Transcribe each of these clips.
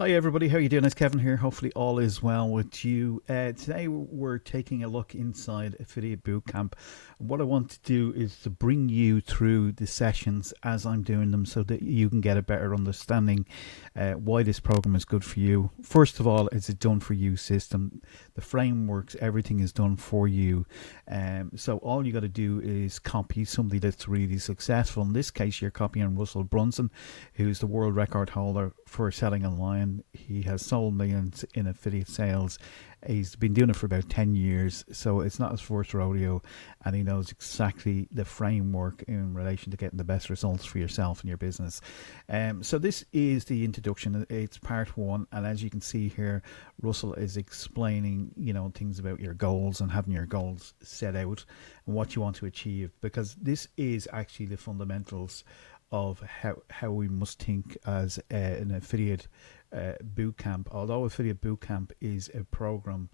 Hi everybody, how are you doing? It's Kevin here. Hopefully all is well with you. Today we're taking a look inside Affiliate Bootcamp. What I want to do is to bring you through the sessions as I'm doing them so that you can get a better understanding why this program is good for you. First of all, it's a done for you system. The frameworks, everything is done for you. So all you got to do is copy somebody that's really successful. In this case, you're copying Russell Brunson, who's the world record holder for selling online. He has sold millions in affiliate sales. He's been doing it for about 10 years, so it's not his first rodeo, and he knows exactly the framework in relation to getting the best results for yourself and your business. So this is the introduction. It's part one, and as you can see here, Russell is explaining, things about your goals and having your goals set out and what you want to achieve, because this is actually the fundamentals of how we must think as an affiliate boot camp. Although affiliate boot camp is a program,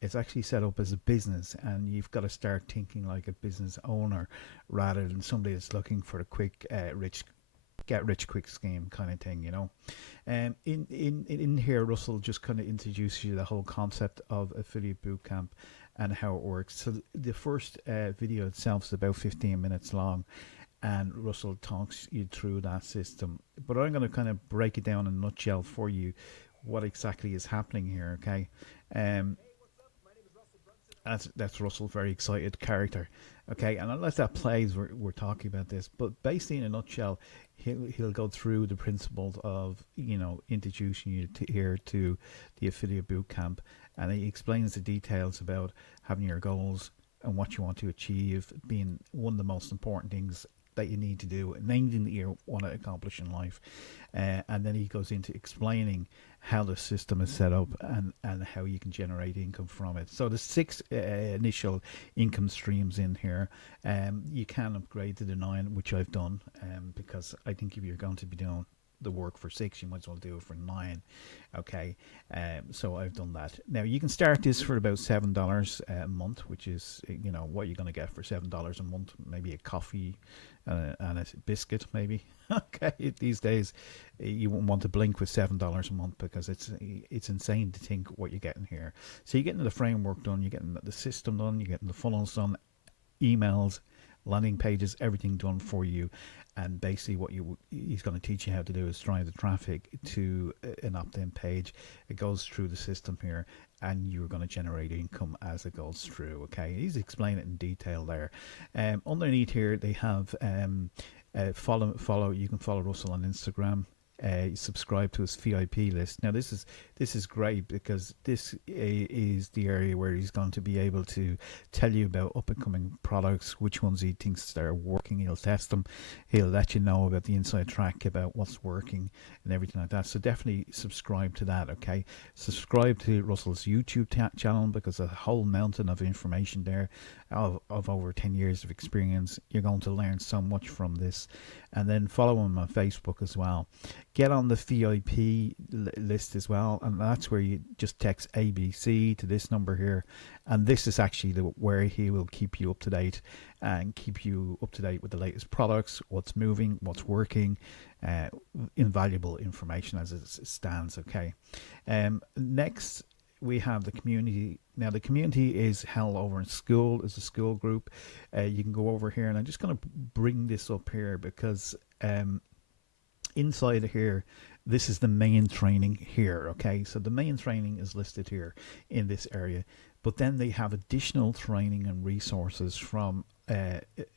it's actually set up as a business, and you've got to start thinking like a business owner rather than somebody that's looking for a quick get rich quick scheme kind of thing. In here, Russell just kind of introduces you the whole concept of affiliate boot camp and how it works. So the first video itself is about 15 minutes long, and Russell talks you through that system. But I'm going to kind of break it down in a nutshell for you, what exactly is happening here. Okay, um, that's Russell, very excited character. Okay, and unless that plays, we're talking about this. But basically, in a nutshell, he'll go through the principles of introducing you to the affiliate boot camp, and he explains the details about having your goals and what you want to achieve being one of the most important things that you need to do, anything that you want to accomplish in life. And then he goes into explaining how the system is set up and how you can generate income from it. So the six initial income streams in here. You can upgrade to the 9, which I've done, because I think if you're going to be doing the work for 6, you might as well do it for 9. Okay, so I've done that. Now you can start this for about $7 a month, which is what you're going to get for $7 a month. Maybe a coffee and a biscuit, maybe. Okay, these days you won't want to blink with $7 a month, because it's insane to think what you're getting here. So you're getting the framework done, you're getting the system done, you're getting the funnels done, emails, landing pages, everything done for you. And basically what he's going to teach you how to do is drive the traffic to an opt-in page. It goes through the system here, and you're going to generate income as it goes through. Okay, he's explaining it in detail there. Underneath here they have follow. You can follow Russell on Instagram. Subscribe to his VIP list. Now this is great, because this is the area where he's going to be able to tell you about up and coming products, which ones he thinks are working. He'll test them. He'll let you know about the inside track about what's working and everything like that. So definitely subscribe to that. Okay, subscribe to Russell's YouTube channel, because there's a whole mountain of information there of over 10 years of experience. You're going to learn so much from this. And then follow him on Facebook as well. Get on the VIP list as well, and that's where you just text ABC to this number here, and this is actually where he will keep you up to date and keep you up to date with the latest products, what's moving, what's working, invaluable information as it stands. Okay, next we have the community. Now the community is held over in school, is a school group. You can go over here, and I'm just going to bring this up here because inside of here, this is the main training here. Okay, so the main training is listed here in this area, but then they have additional training and resources from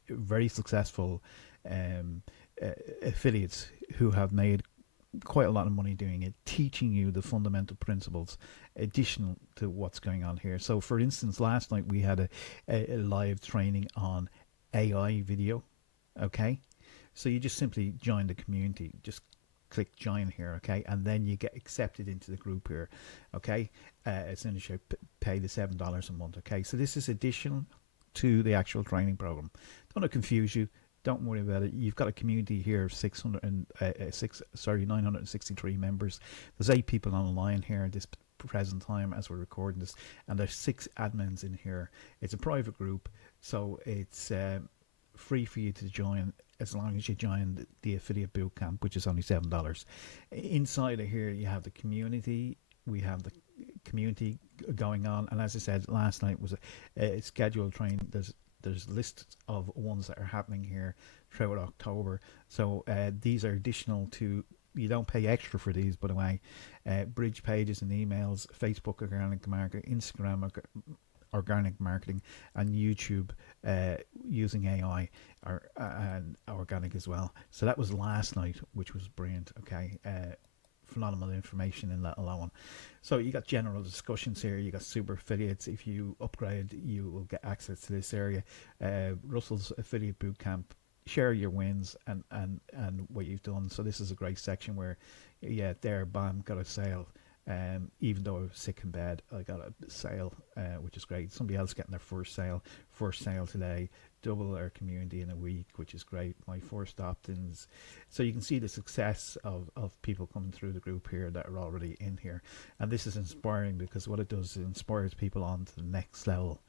very successful affiliates who have made quite a lot of money doing it, teaching you the fundamental principles additional to what's going on here. So for instance, last night we had a live training on AI video. Okay, so you just simply join the community, just click join here. Okay, and then you get accepted into the group here. Okay, as soon as you pay the $7 a month. Okay, so this is additional to the actual training program. Don't want to confuse you. Don't worry about it. You've got a community here of 963 members. There's 8 people online here at this present time as we're recording this, and there's 6 admins in here. It's a private group, so it's free for you to join as long as you join the affiliate bootcamp, which is only $7. Inside of here, you have the community. We have the community going on, and as I said, last night was a scheduled train. There's lists of ones that are happening here throughout October. So these are additional to. You don't pay extra for these, by the way. Bridge pages and emails, Facebook organic marketing, Instagram organic marketing, and YouTube using AI and organic as well. So that was last night, which was brilliant. Okay, phenomenal information in that alone. So you got general discussions here. You got super affiliates. If you upgrade, you will get access to this area. Russell's affiliate bootcamp. Share your wins and what you've done. So this is a great section where, yeah, there, bam, got a sale. Even though I was sick in bed, I got a sale, which is great. Somebody else getting their first sale today. Double our community in a week, which is great. My first opt-ins. So you can see the success of people coming through the group here that are already in here. And this is inspiring because what it does, it inspires people on to the next level,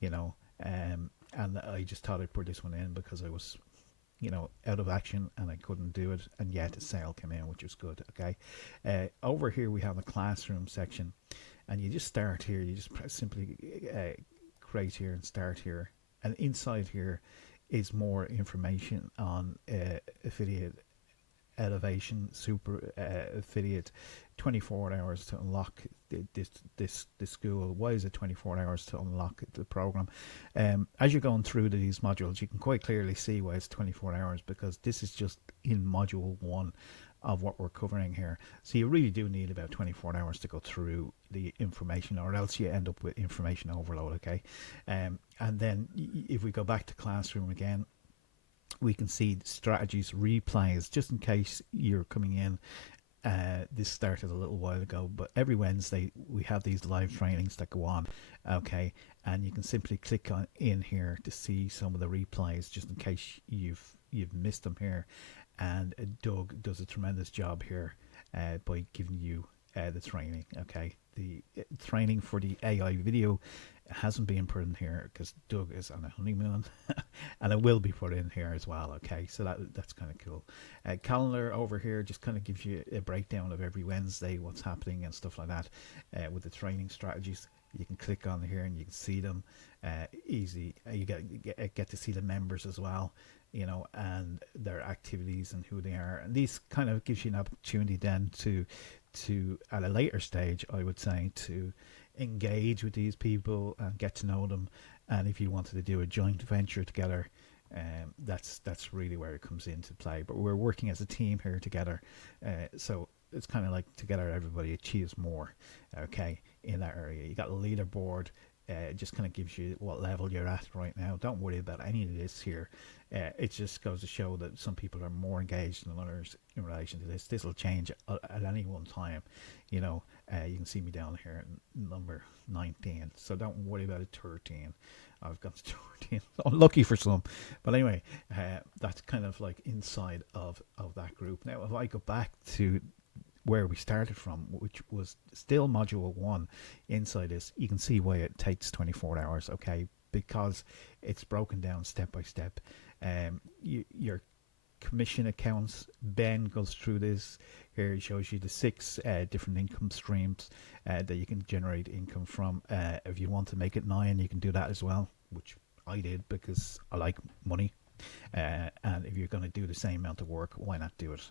you know. And I just thought I'd put this one in because I was, out of action and I couldn't do it, and yet a sale came in, which was good. Okay, over here we have a classroom section, and you just start here. You just press simply create here and start here, and inside here is more information on affiliate elevation, super affiliate, 24 hours to unlock this school. Why is it 24 hours to unlock the program? As you're going through these modules, you can quite clearly see why it's 24 hours, because this is just in module 1 of what we're covering here. So you really do need about 24 hours to go through the information, or else you end up with information overload. Okay, and then if we go back to classroom again, we can see strategies, replays, just in case you're coming in. This started a little while ago, but every Wednesday we have these live trainings that go on. Okay, and you can simply click on in here to see some of the replays, just in case you've missed them here. And Doug does a tremendous job here by giving you the training. Okay, the training for the AI video hasn't been put in here because Doug is on a honeymoon, and it will be put in here as well. Okay, so that's kind of cool. Calendar over here just kind of gives you a breakdown of every Wednesday, what's happening and stuff like that. With the training strategies, you can click on here and you can see them easy. You get to see the members as well, and their activities and who they are. And these kind of gives you an opportunity then to at a later stage, I would say, to engage with these people and get to know them. And if you wanted to do a joint venture together, that's really where it comes into play. But we're working as a team here together, so it's kind of like together everybody achieves more. Okay, in that area, you got a leaderboard. It just kind of gives you what level you're at right now. Don't worry about any of this here. It just goes to show that some people are more engaged than others in relation to this. This will change at any one time. You can see me down here at number 19. So don't worry about it. 13. I've got 13. Unlucky for some. But anyway, that's kind of like inside of that group. Now, if I go back to where we started from, which was still module 1 inside this, you can see why it takes 24 hours. Okay, because it's broken down step by step. Your commission accounts, Ben goes through this here. He shows you the 6 different income streams that you can generate income from. If you want to make it 9, you can do that as well, which I did because I like money. And if you're going to do the same amount of work, why not do it?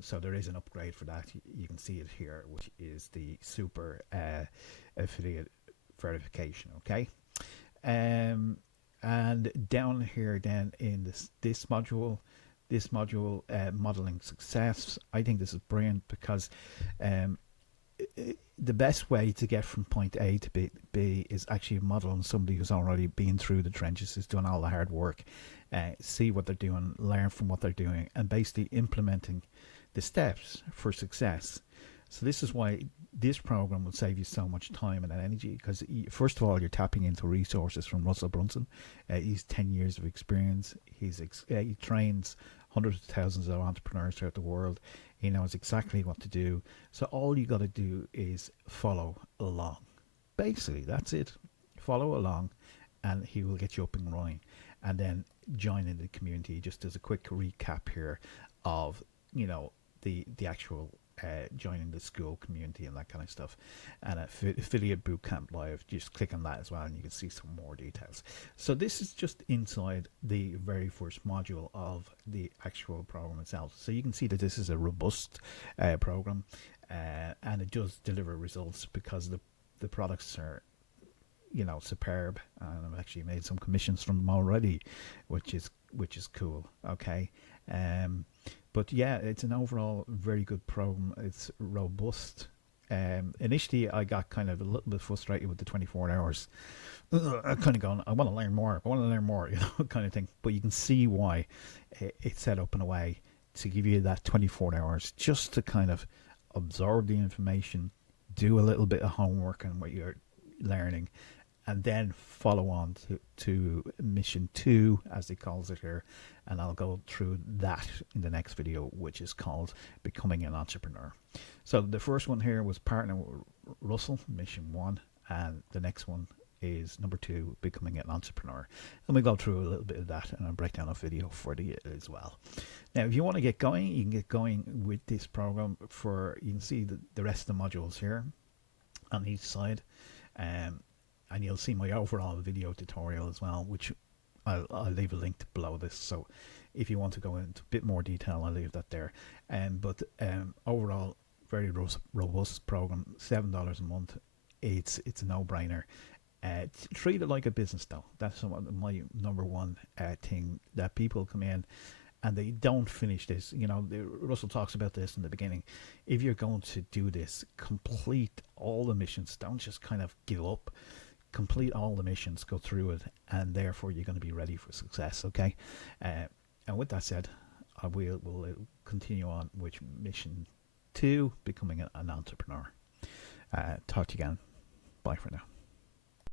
So there is an upgrade for that. You can see it here, which is the super affiliate verification. Okay, and down here then in this module, modeling success, I think this is brilliant because the best way to get from point A to B is actually modeling somebody who's already been through the trenches, who's done all the hard work, see what they're doing, learn from what they're doing, and basically implementing the steps for success. So this is why this program will save you so much time and energy, because first of all, you're tapping into resources from Russell Brunson. He's 10 years of experience. He trains hundreds of thousands of entrepreneurs throughout the world. He knows exactly what to do. So all you got to do is follow along. Basically, that's it. Follow along, and he will get you up and running. and then joining the community. Just as a quick recap here of, you know, the actual joining the school community and that kind of stuff, and affiliate bootcamp live. Just click on that as well, and you can see some more details. So this is just inside the very first module of the actual program itself. So you can see that this is a robust program, and it does deliver results because the products are, you know, superb, and I've actually made some commissions from them already, which is cool. Okay. But yeah, it's an overall very good program. It's robust. Initially, I got kind of a little bit frustrated with the 24 hours. I kind of going, I want to learn more. I want to learn more, you know, kind of thing. But you can see why it's set up in a way to give you that 24 hours just to kind of absorb the information, do a little bit of homework on what you're learning, and then follow on to mission 2, as it calls it here, and I'll go through that in the next video, which is called Becoming an Entrepreneur. So the first one here was partner with Russell, mission 1, and the next one is number 2, Becoming an Entrepreneur. And we go through a little bit of that, and I'll break down a video for you as well. Now, if you want to get going, you can get going with this program. You can see the rest of the modules here on each side. And you'll see my overall video tutorial as well, which I'll leave a link below this. So if you want to go into a bit more detail, I'll leave that there. But overall, very robust program, $7 a month. It's a no-brainer. Treat it like a business, though. That's my number one thing, that people come in and they don't finish this. You know, Russell talks about this in the beginning. If you're going to do this, complete all the missions. Don't just kind of give up. Complete all the missions, go through it, and therefore you're going to be ready for success. Okay, and with that said, we'll continue on with mission 2, Becoming an Entrepreneur. Talk to you again. Bye for now.